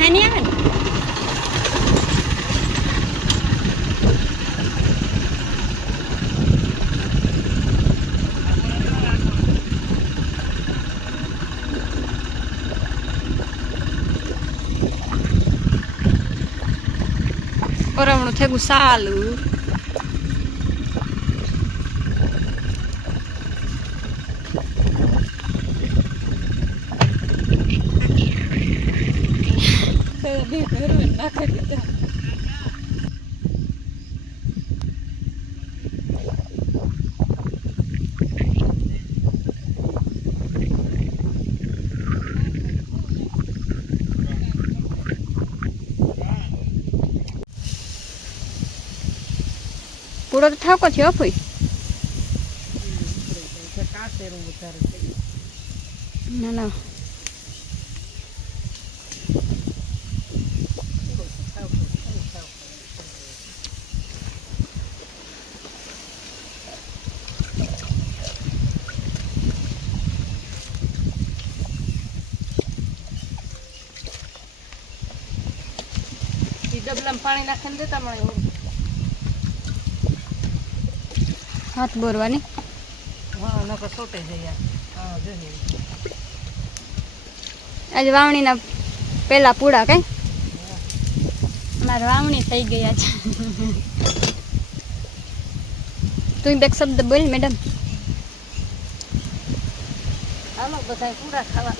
વાહે નહીં આવે ને ઓરવણું થેગું સાલું પૂરો તો ઠાકો થયો ફૂઈ ના ના ડબલામાં પાણી નાખીને દેતા મને હાથ બોરવાની હા નકર સોટે જઈએ હા જોઈએ આજે વાવણીના પેલા પૂડા કઈ અમારે વાવણી થઈ ગયા છે તું બે શબ્દ બોલ મેડમ હાલો બધા પૂરા ખાવા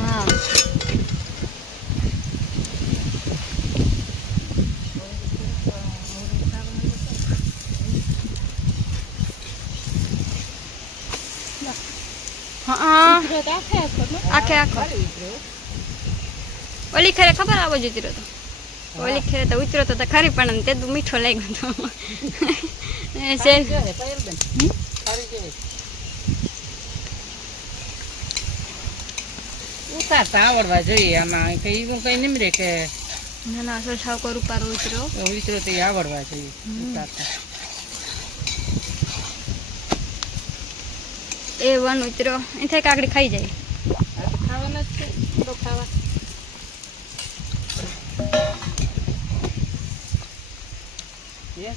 હા આખે આખો ઓલી ખરે ખબર આવો જતી રહ્યો ઓલી ખરે તો ઉતરો તો ખરી પણ તે મીઠો લાગ્યો તો ઉતારતા આવડવા જોઈએ આમાં કઈ કઈ નિમરે કે ના ના અસલ ઠાકોર ઉપર ઉતરો તો આવડવા જોઈએ ઉતારતા એ વન ઉતરો એથી કાકડી ખાઈ જાય ખાવાના જ છે થોડો ખાવા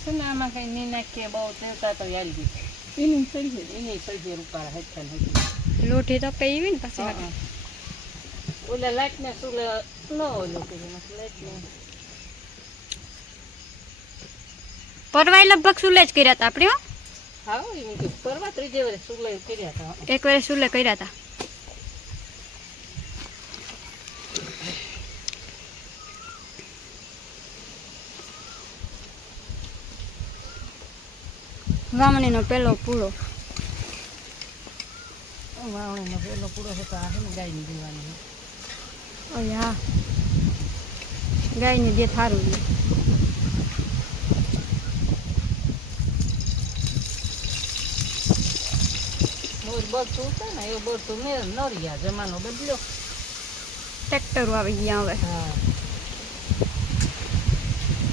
ને આમાં કઈ નહીં નાખીએ બહુ તેવતા તો યાદ ગયું એની સળજે રૂપાળા હેઠળ લોઠી તો કઈ ને પછી ઓલા લાઈટ ને શું ન ઓલું લાઈટ ને પરવાય લગભગ સુલે જ કર્યા હતા આપણે હા એમ કે પરવા ત્રીજે વર્ષ સુલે કર્યા હતા એક વર્ષ સુલે કર્યા હતા વાવણીનો પેલો પૂળો વાવણીનો પેલો પૂળો છે તો આ ગાયની દેવાની ઓય હા ગાયની દે થારું બધું છે ને એવું બધું નરિયા જમાનો બદલ્યો ટ્રેક્ટરો આવી ગયા હવે હા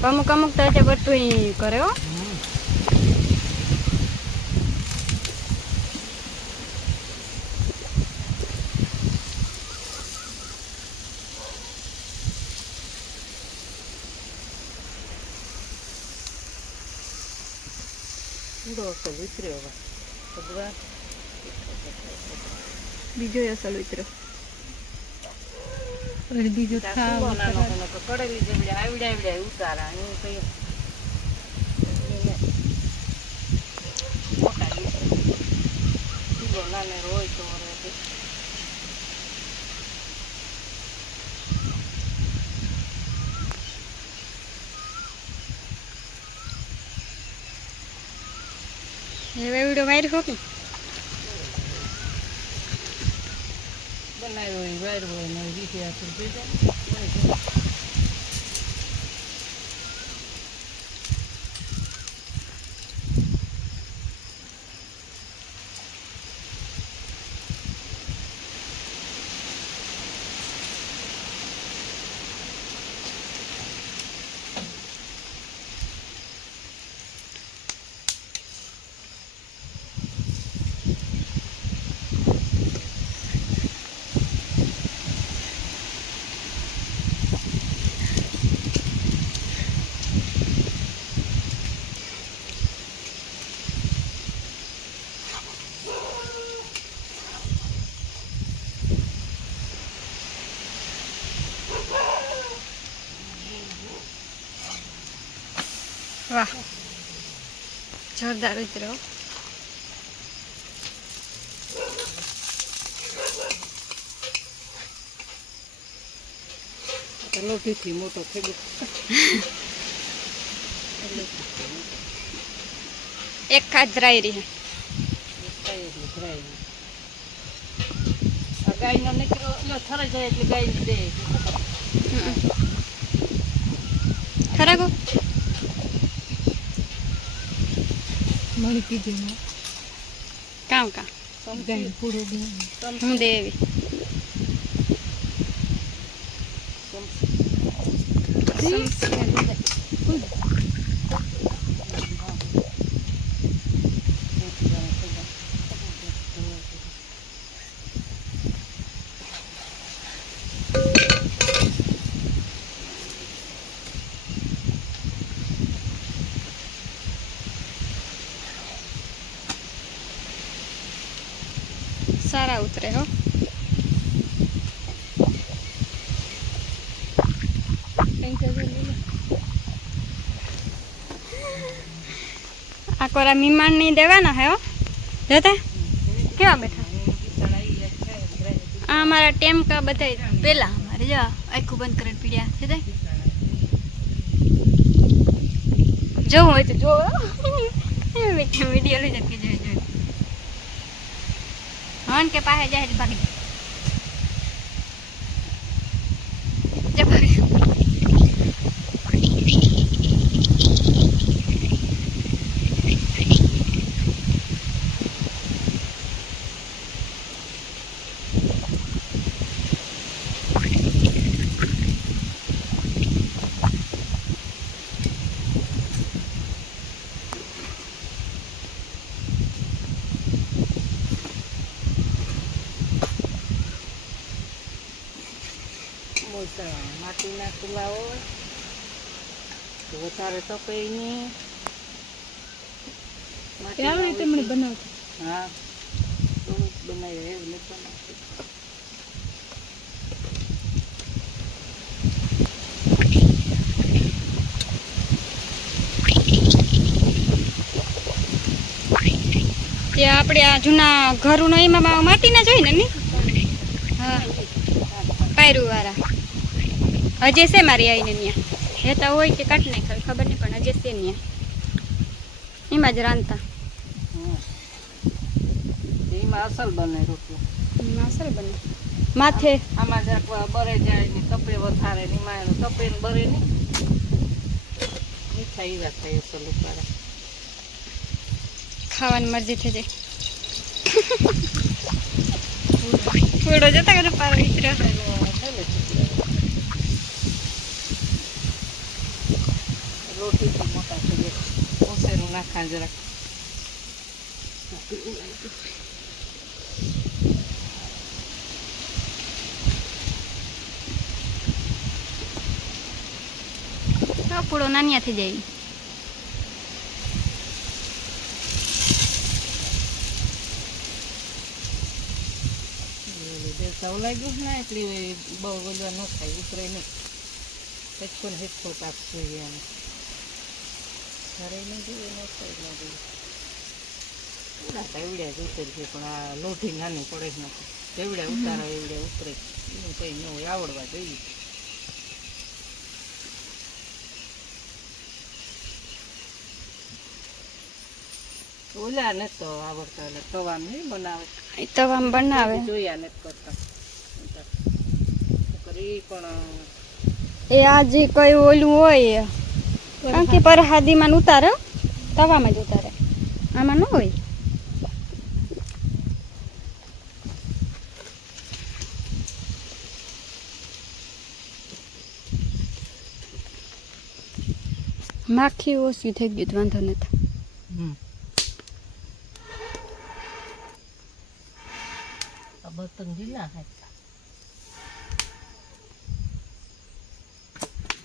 અમુક અમુક તો આજે બધું કરે હો બીજો અસલ ઉતરો બીજો કડેલી જેવડે આવડે ઉતારા એવું કઈ મોટા કિલો નાને હોય તો હવે વિડીયો વાયર હો કે બનાવ્યો હોય વાયર હોય ને રીતે આપણે જોઈ વાહ, જોરદાર ઉતર્યો. લોટીથી મોટો થઈ ગયો. એક ખાત ધરાઈ રહી. ગાયનો નીકળો એટલે થરે જાય એટલે ગાયને દે. ખરાગો મળી કીધું કામ કા ગાય પૂરો હું દેવી સારા ઉતરે હો. આ કોરા મીમાન નહીં દેવાના હે હો. જોતા કેવા બેઠા. આ અમારા ટેમકા બધા પેલા અમારે જો આખું બંધ કરીને પીડ્યા છે. જોવું હોય તો જો વિડીયો લઈ જતી જોઈ હન કે પાસે જાય ભાગી માટીના ચૂલા હોય તો વધારે તપે નહીં. બનાવતા હા થોડુંક બનાવી એવું નથી બનાવતું. તે આપણે આ જૂના ઘરનો એમાં માટીના જ હોય ને નહીં. હા પાયરું વાળા હજે છે મારી આવીને ત્યાં હેતા હોય કે કાઢ નહીં ખબર નહીં પણ હજે છે ત્યાં એમાં જ રાંધતા. એમાં અસલ બને રોટલો. અસલ બને માથે આમાં જરાક બરે જાય ને તપે વધારે ને એમાં તપે ને બરે નહીં મીઠા એવા થાય અસલ ઉપાડે. ખાવાની મરજી થઈ જાય. ફૂડો જતા કરે પારો ઇતરો રોટી તો મોટા થઈ જાય. ઓસેરું નાખા જરાક. પૂડો નાનિયા થઈ જાય. સૌ લાગ્યું ને એટલે બહુ બધા ન થાય ઉતરે નહીં. હેચકો ને હેચકો પાક જોઈએ એમ ઘરે નહીં જોઈએ ન થાય ના જોઈએ. એવડ્યા જ ઉતરશે પણ આ લોઢી નાની પડે જ નથી. એવડ્યા ઉતારો એવડ્યા ઉતરે એનું કંઈ ન હોય આવડવા જોઈએ. ઓલા ને તો આવડતા એટલે તવામાં નહીં બનાવે. તવામાં બનાવે જોયા ને કરતા કરી પણ એ આજે કઈ ઓલું હોય કારણ કે પરહાદીમાં ઉતારે તવામાં જ ઉતારે આમાં ન હોય. માખી ઓછી થઈ ગયું વાંધો નથી. બર્તન ઢીલા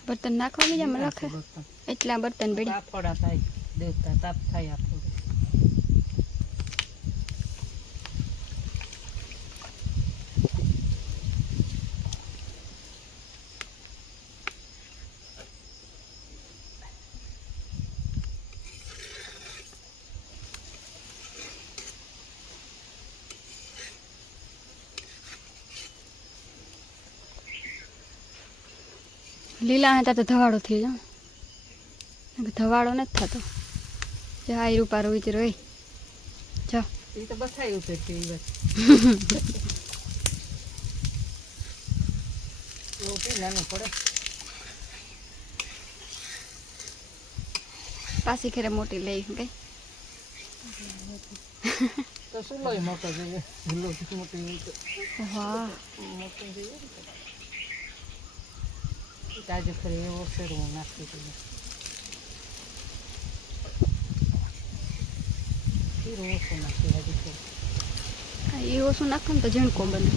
બર્તન નાખવા બીજા માં લખે એટલા બર્તન બેડી તાપડા થાય દેવતા તાપ થાય આપણું. લીલા હતા તો ધવાડો થઈ જાઉં ધવાડો નથી થતો જા એ રૂપારો વિચારો એ જો એ તો બસાયું છે એ બસ એવું કે નાનું પડે પાછી ખેરે મોટી લઈ કઈ તો શું લોય મોટો જોઈએ ભૂલો મોટી હોય તો વાહ મોટો જોઈએ આજે ફરી એવો શેર હું નાખી દઉં ઓછું નાખી હજી એ ઓછું નાખો ને તો ઝીણકો બને